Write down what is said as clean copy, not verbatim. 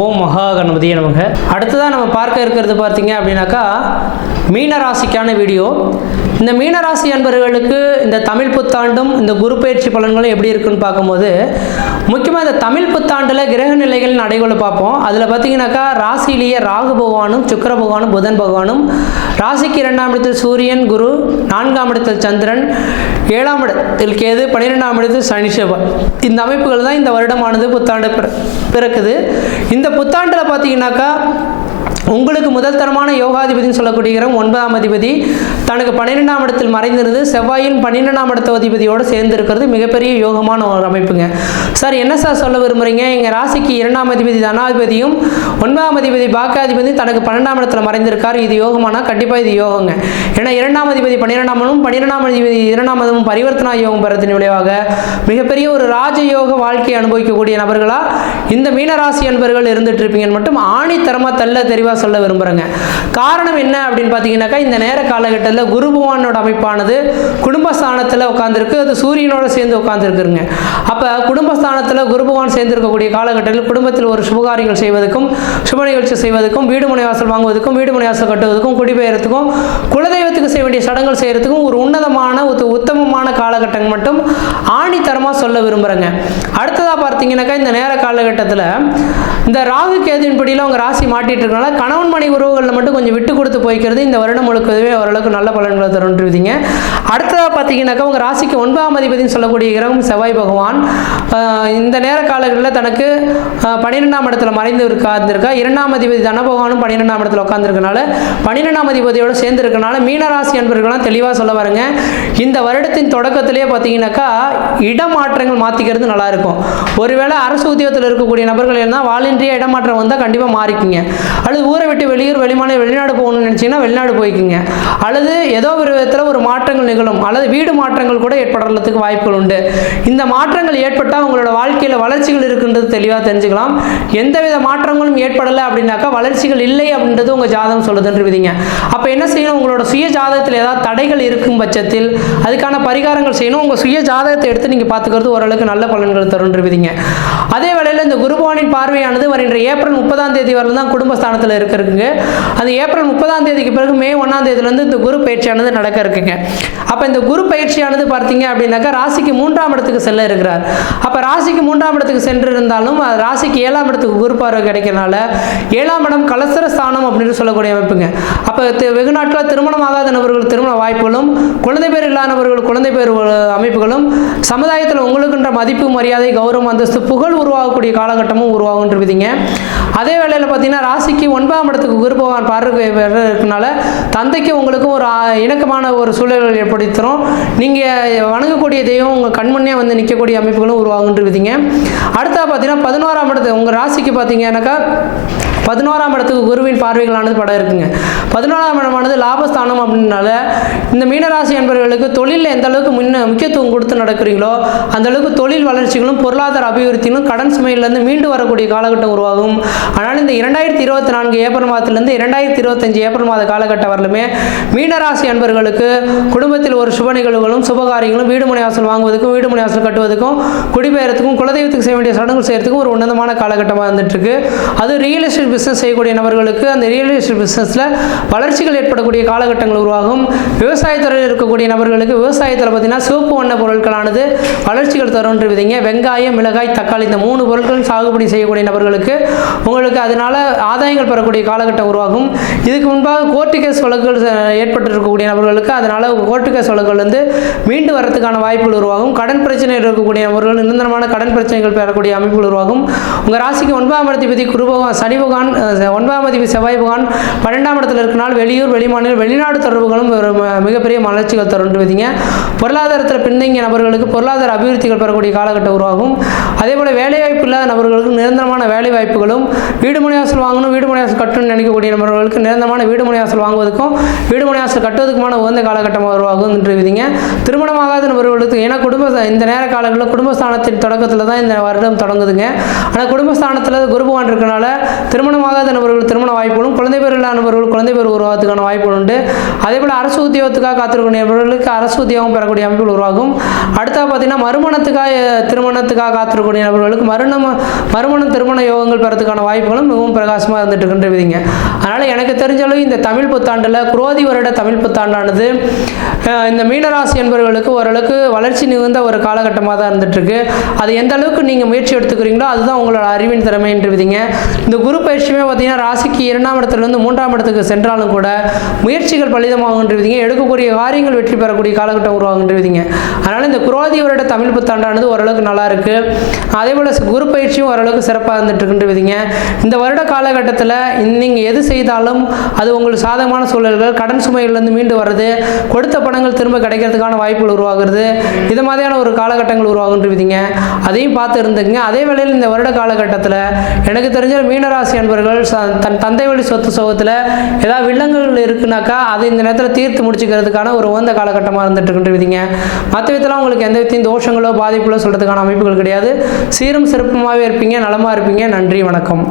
ஓம் மகா கணபதியே நமக. அடுத்ததான் நம்ம பார்க்க இருக்கிறது பார்த்தீங்க அப்படின்னாக்கா மீனராசிக்கான வீடியோ. இந்த மீனராசி அன்பர்களுக்கு இந்த தமிழ் புத்தாண்டும் இந்த குரு பயிற்சி பலன்களும் எப்படி இருக்குன்னு பார்க்கும்போது முக்கியமாக இந்த தமிழ் புத்தாண்டில் கிரக நிலைகள் நடைகளை பார்ப்போம். அதில் பார்த்தீங்கன்னாக்கா ராசியிலேயே ராகு பகவானும் சுக்கிர பகவானும் புதன் பகவானும், ராசிக்கு 2ஆம் இடத்தில் சூரியன் குரு, 4ஆம் இடத்தில் சந்திரன், 7ஆம் இடத்தில் கேது, 12ஆம் இடத்தில் சனி செவ்வாய். இந்த அமைப்புகள் தான் இந்த வருடமானது புத்தாண்டு பிறக்குது. இந்த புத்தாண்டில் பார்த்தீங்கன்னாக்கா உங்களுக்கு முதல் தரமான யோகாதிபதினு சொல்லக்கூடிய 9ஆம் அதிபதி தனக்கு 12ஆம் இடத்தில் மறைந்திருந்து செவ்வாயின் 12ஆம் இடத்த அதிபதியோடு சேர்ந்து இருக்கிறது மிகப்பெரிய யோகமான ஒரு அமைப்புங்க. சார் என்ன சார் சொல்ல விரும்புகிறீங்க? எங்கள் ராசிக்கு 2ஆம் அதிபதி தனாதிபதியும் 9ஆம் அதிபதி பாக்கியாதிபதியும் தனக்கு 12ஆம் இடத்துல மறைந்திருக்கார், இது யோகமானா? கண்டிப்பாக இது யோகங்க. ஏன்னா 2ஆம் அதிபதி 12ஆம் 12ஆம் அதிபதி 2ஆம் இடமும் பரிவர்த்தனா யோகம் பெறத்தின் விளைவாக மிகப்பெரிய ஒரு ராஜயோக வாழ்க்கையை அனுபவிக்கக்கூடிய நபர்களாக இந்த மீனராசி அன்பர்கள் இருந்துட்டு இருப்பீங்கன்னு மட்டும் ஆணித்தரமாக தெளிவாக சொல்ல விரும்புகிறேங்க. காரணம் என்ன அப்படின்னு பார்த்தீங்கன்னாக்கா இந்த நேர காலகட்டத்தில் குரு பகவானோட அமைப்பானது குடும்பஸ்தானத்தில் உட்காந்துருக்கு, அது சூரியனோட சேர்ந்து உட்காந்துருக்குங்க. அப்போ குடும்பஸ்தானத்தில் குரு பகவான் சேர்ந்திருக்கக்கூடிய காலகட்டத்தில் குடும்பத்தில் ஒரு சுபகாரியங்கள் செய்வதற்கும் சுப நிகழ்ச்சி செய்வதற்கும் வீடு முனைவாசல் வாங்குவதற்கும் வீடு முனைவாசல் கட்டுவதற்கும் குடிபெயர்த்துக்கும் குலதெய்வத்துக்கு செய்ய வேண்டிய சடங்குகள் செய்யறதுக்கும் ஒரு உன்னதமான உத்தமமான காலகட்டம் மட்டும் ஆணித்தரமாக சொல்ல விரும்புகிறேங்க. அடுத்ததாக பார்த்தீங்கன்னாக்கா இந்த நேர காலகட்டத்தில் இந்த ராகு கேதுவின் படியில் அவங்க ராசி மாட்டிட்டு இருக்கனால கணவன் மனை உறவுகளில் மட்டும் கொஞ்சம் விட்டு கொடுத்து போய்க்கிறது இந்த வருடம் முழுக்கவே ஓரளவுக்கு நல்ல பலன்களை தருவீங்க. அடுத்ததாக பார்த்தீங்கன்னாக்கா உங்கள் ராசிக்கு 9ஆம் அதிபதினு சொல்லக்கூடிய கிரகம் செவ்வாய் பகவான் இந்த நேர காலங்களில் தனக்கு 12ஆம் இடத்துல மறைந்து உட்கார்ந்துருக்கா. 2ஆம் அதிபதி தன பகவானும் 12ஆம் இடத்துல உட்காந்துருக்கனால 12ஆம் அதிபதியோடு சேர்ந்துருக்கனால மீனராசி அன்பர்கள்லாம் தெளிவாக சொல்ல வருங்க. இந்த வருடத்தின் தொடக்கத்திலே பார்த்தீங்கன்னாக்கா இடமாற்றங்கள் மாற்றிக்கிறது நல்லா இருக்கும். ஒருவேளை அரசு உத்தியோகத்தில் இருக்கக்கூடிய நபர்கள் என்ன வாலண்டியாக இடமாற்றம் வந்தால் கண்டிப்பாக மாறிக்குங்க. அல்லது ஊரை விட்டு வெளியூர் வெளிநாடு போகணும்னு நினச்சிங்கன்னா வெளிநாடு போய்க்குங்க. அல்லது ஏதோ ஒரு விதத்தில் ஒரு மாற்றங்கள் நிகழும், அல்லது வீடு மாற்றங்கள் கூட ஏற்படுறதுக்கு வாய்ப்புகள் உண்டு. இந்த மாற்றங்கள் ஏற்பட்டால் உங்களோட வாழ்க்கையில் வளர்ச்சிகள் இருக்குன்றது தெளிவாக தெரிஞ்சுக்கலாம். எந்தவித மாற்றங்களும் ஏற்படலை அப்படின்னாக்கா வளர்ச்சிகள் இல்லை அப்படின்றது உங்கள் ஜாதகம் சொல்லுதுன்றீங்க. அப்போ என்ன செய்யணும்? உங்களோட சுய ஜாதகத்தில் ஏதாவது தடைகள் இருக்கும் பட்சத்தில் அதுக்கான பரிகாரங்கள் செய்யணும். உங்கள் சுய ஜாதகத்தை எடுத்து நீங்கள் பார்த்துக்கிறது ஓரளவுக்கு நல்ல பலன்கள் தருன்றீங்க. அதே வேளையில் இந்த குருபவானின் பார்வையானது வருகின்ற ஏப்ரல் 30ஆம் தேதி வரல தான் குடும்பஸ்தானத்தில் இருக்குங்க. அந்த ஏப்ரல் 30ஆம் தேதிக்கு பிறகு மே 1ஆம் தேதியிலேருந்து இந்த குரு பயிற்சியானது நடக்க இருக்குங்க. அப்போ இந்த குரு பயிற்சியானது பார்த்தீங்க அப்படின்னாக்கா ராசிக்கு 3ஆம் இடத்துக்கு செல்ல இருக்கிறார். அப்போ ராசிக்கு 3ஆம் இடத்துக்கு சென்று இருந்தாலும் ராசிக்கு 7ஆம் இடத்துக்கு குரு பார்வை கிடைக்கிறனால 7ஆம் இடம் கலசர ஸ்தானம் அப்படின்னு சொல்லக்கூடிய அமைப்புங்க. அப்போ வெகு நாட்களாக திருமணமாகாத நபர்கள் திருமண வாய்ப்புகளும் குழந்தை பேர் இல்லாதவர்கள் குழந்தை பேர் அமைப்புகளும் சமுதாயத்தில் உங்களுக்குன்ற மதிப்பு மரியாதை கௌரவம் அந்தஸ்து புகழ் உருவாகக்கூடிய காலகட்டமும் உருவாகுன்றீங்க. அதே வேளையில் பார்த்தீங்கன்னா ராசிக்கு 9ஆம் இடத்துக்கு குரு பகவான் பார்வை இருக்கனால தந்தைக்கு உங்களுக்கும் ஒரு இணக்கமான ஒரு சூழல்கள் ஏற்படுத்துகிறோம். நீங்கள் வணங்கக்கூடிய தெய்வம் உங்கள் கண்முன்னே வந்து நிற்கக்கூடிய அமைப்புகளும் உருவாகுன்றீங்க. அடுத்தா பார்த்தீங்கன்னா 11ஆம் இடத்து உங்கள் ராசிக்கு பார்த்தீங்கன்னாக்கா 11ஆம் இடத்துக்கு குருவின் பார்வைகளானது படம் இருக்குங்க. 11ஆம் இடமானது லாபஸ்தானம் அப்படின்னால இந்த மீனராசி என்பவர்களுக்கு தொழிலில் எந்த அளவுக்கு முக்கியத்துவம் கொடுத்து நடக்கிறீங்களோ அந்த அளவுக்கு தொழில் வளர்ச்சிகளும் பொருளாதார அபிவிருத்திகளும் கடன் சுமையிலிருந்து மீண்டு வரக்கூடிய காலகட்டம் உருவாகும். ஆனால் இந்த 2024 ஏப்ரல் மாதத்திலிருந்து 2025 ஏப்ரல் மாத காலகட்டம் வரலுமே மீனராசி அன்பர்களுக்கு குடும்பத்தில் ஒரு சுப நிகழ்வுகளும் சுபகாரியங்களும் வீடு முனைவாசல் வாங்குவதற்கும் வீடு முனைவாசல் கட்டுவதற்கும் குடிபெயர்த்துக்கும் குலதெய்வத்துக்கு செய்ய வேண்டிய சடங்குகள் செய்யறதுக்கும் ஒரு உன்னதமான காலகட்டமாக வந்துட்டு இருக்கு. அது ரியல் எஸ்டேட் பிஸ்னஸ் செய்யக்கூடிய நபர்களுக்கு அந்த ரியல் எஸ்டேட் பிஸ்னஸில் வளர்ச்சிகள் ஏற்படக்கூடிய காலகட்டங்கள் உருவாகும். விவசாயத்துறையில் இருக்கக்கூடிய நபர்களுக்கு விவசாயத்தில் பார்த்தீங்கன்னா சிவப்பு வண்ண பொருட்களானது வளர்ச்சிகள் தருன்றீங்க. வெங்காயம் மிளகாய் தக்காளி இந்த 3 பொருட்கள் சாகுபடி செய்யக்கூடிய நபர்களுக்கு உங்களுக்கு அதனால ஆதாயங்கள் பெறக்கூடிய காலகட்டம் உருவாகும். இதுக்கு முன்பாக கோர்ட்டு கேஸ் வழக்குகள் ஏற்பட்டு இருக்கக்கூடிய நபர்களுக்கு அதனால கோர்ட்டு கேஸ் வழக்குகள் வந்து மீண்டு வரதுக்கான வாய்ப்புகள் உருவாகும். கடன் பிரச்சனை இருக்கக்கூடிய நபர்கள் நிரந்தரமான கடன் பிரச்சனைகள் பெறக்கூடிய அமைப்புகள் உருவாகும். உங்கள் ராசிக்கு 9ஆம் அதிபதி குரு பகவான் சனி பகவான் 9ஆம் அதிபதி செவ்வாய் பகவான் 12ஆம் இடத்தில் இருக்கனால் வெளியூர் வெளிமாநில வெளிநாடு தொடர்புகளும் மிகப்பெரிய வளர்ச்சிகள் தருன்றீங்க. பொருளாதாரத்தில் பின்தங்கிய நபர்களுக்கு பொருளாதார அபிவிருத்திகள் பெறக்கூடிய காலகட்டம் உருவாகும். அதே போல வேலைவாய்ப்பு இல்லாத நபர்களுக்கு நிரந்தரமான வேலை வாய்ப்புகளும் வீடு முனைவாசல் வாங்கணும் வீடு முனைவாசல் கட்டணும்னு நினைக்கக்கூடிய நபர்களுக்கு நிரந்தரமான வீடு முனைவாசல் வாங்குவதற்கும் வீடு முனைவாசல் கட்டுவதற்குமான உகந்த காலகட்டமாக உருவாகும்ன்றீங்க. திருமணமாகாத நபர்களுக்கு ஏன்னா இந்த நேர காலங்களில் குடும்பஸ்தானத்தின் தொடக்கத்தில் தான் இந்த வருடம் தொடங்குதுங்க. ஆனால் குடும்பஸ்தானத்தில் குரு பகவான் இருக்கனால திருமணம் திருமணமாகாத நபர்கள் திருமண வாய்ப்புகளும், குழந்தை பேர் இல்லாத நபர்கள் குழந்தை பேர் உருவாகிறதுக்கான வாய்ப்புகள் உண்டு. அதேபோல் அரசு உத்தியோகத்துக்காக காத்திருக்கக்கூடிய நபர்களுக்கு அரசு உத்தியோகம் பெறக்கூடிய அமைப்புகள் உருவாகும். அடுத்தா பார்த்தீங்கன்னா மறுமணத்துக்காக திருமணத்துக்காக காத்திருக்கக்கூடிய நபர்களுக்கு மறுமணம் திருமண யோகங்கள் பெறதுக்கான வாய்ப்புகளும் மிகவும் பிரகாசமாக இருந்துட்டு இருக்கின்றவிங்க. அதனால் எனக்கு தெரிஞ்சளவு இந்த தமிழ் புத்தாண்டில் குரோதி வருட தமிழ் புத்தாண்டானது இந்த மீனராசி என்பவர்களுக்கு ஓரளவுக்கு வளர்ச்சி மிகுந்த ஒரு காலகட்டமாக தான் இருந்துகிட்ருக்கு. அது எந்த அளவுக்கு நீங்கள் முயற்சி எடுத்துக்கிறீங்களோ அதுதான் உங்களோட அறிவின் திறமைன்றவிதிங்க. இந்த குரு பயிற்சியுமே பார்த்தீங்கன்னா ராசிக்கு 2ஆம் இடத்துலேருந்து 3ஆம் இடத்துக்கு சென்றாலும் கூட முயற்சிகள் பலிதமாகுன்றவிதிங்க. எடுக்கக்கூடிய காரியங்கள் வெற்றி பெறக்கூடிய காலகட்டம் உருவாகுன்றவிதிங்க. அதனால் இந்த குரோதி வருட தமிழ் புத்தாண்டானது ஓரளவுக்கு நல்லா இருக்குது. அதே போல் குரு பயிற்சியும் ஓரளவுக்கு சிறப்பாக இருந்துட்டு இருக்கின்றவிதிங்க. இந்த வருட காலகட்டத்தில் நீங்கள் எது செய்தாலும் அது உங்களுக்கு சாதகமான சூழல்கள், கடன் சுமைகள்லேருந்து மீண்டு வர்றது, கொடுத்த பணங்கள் திரும்ப கிடைக்கிறதுக்கான வாய்ப்புகள் உருவாகிறது, இது மாதிரியான ஒரு காலகட்டங்கள் உருவாகுன்றவிதிங்க. அதையும் பார்த்து இருந்துங்க. அதே வேளையில் இந்த வருட காலகட்டத்தில் எனக்கு தெரிஞ்ச மீனராசி அன்பர்கள் தன் தந்தை வழி சொத்து சோகத்தில் ஏதாவது வில்லங்கள் இருக்குனாக்கா அதை இந்த நேரத்தில் தீர்த்து முடிச்சுக்கிறதுக்கான ஒரு உகந்த காலகட்டமாக இருந்துட்டு இருக்கின்றவிதிங்க. மற்ற விதத்தில் உங்களுக்கு எந்த விதத்தையும் தோஷங்களோ பாதிப்புகளோ சொல்கிறதுக்கான அமைப்புகள் கிடையாது. சீரும் சிறப்புமாகவே இருப்பீங்க, நலமாக இருப்பீங்க. நன்றி, வணக்கம்.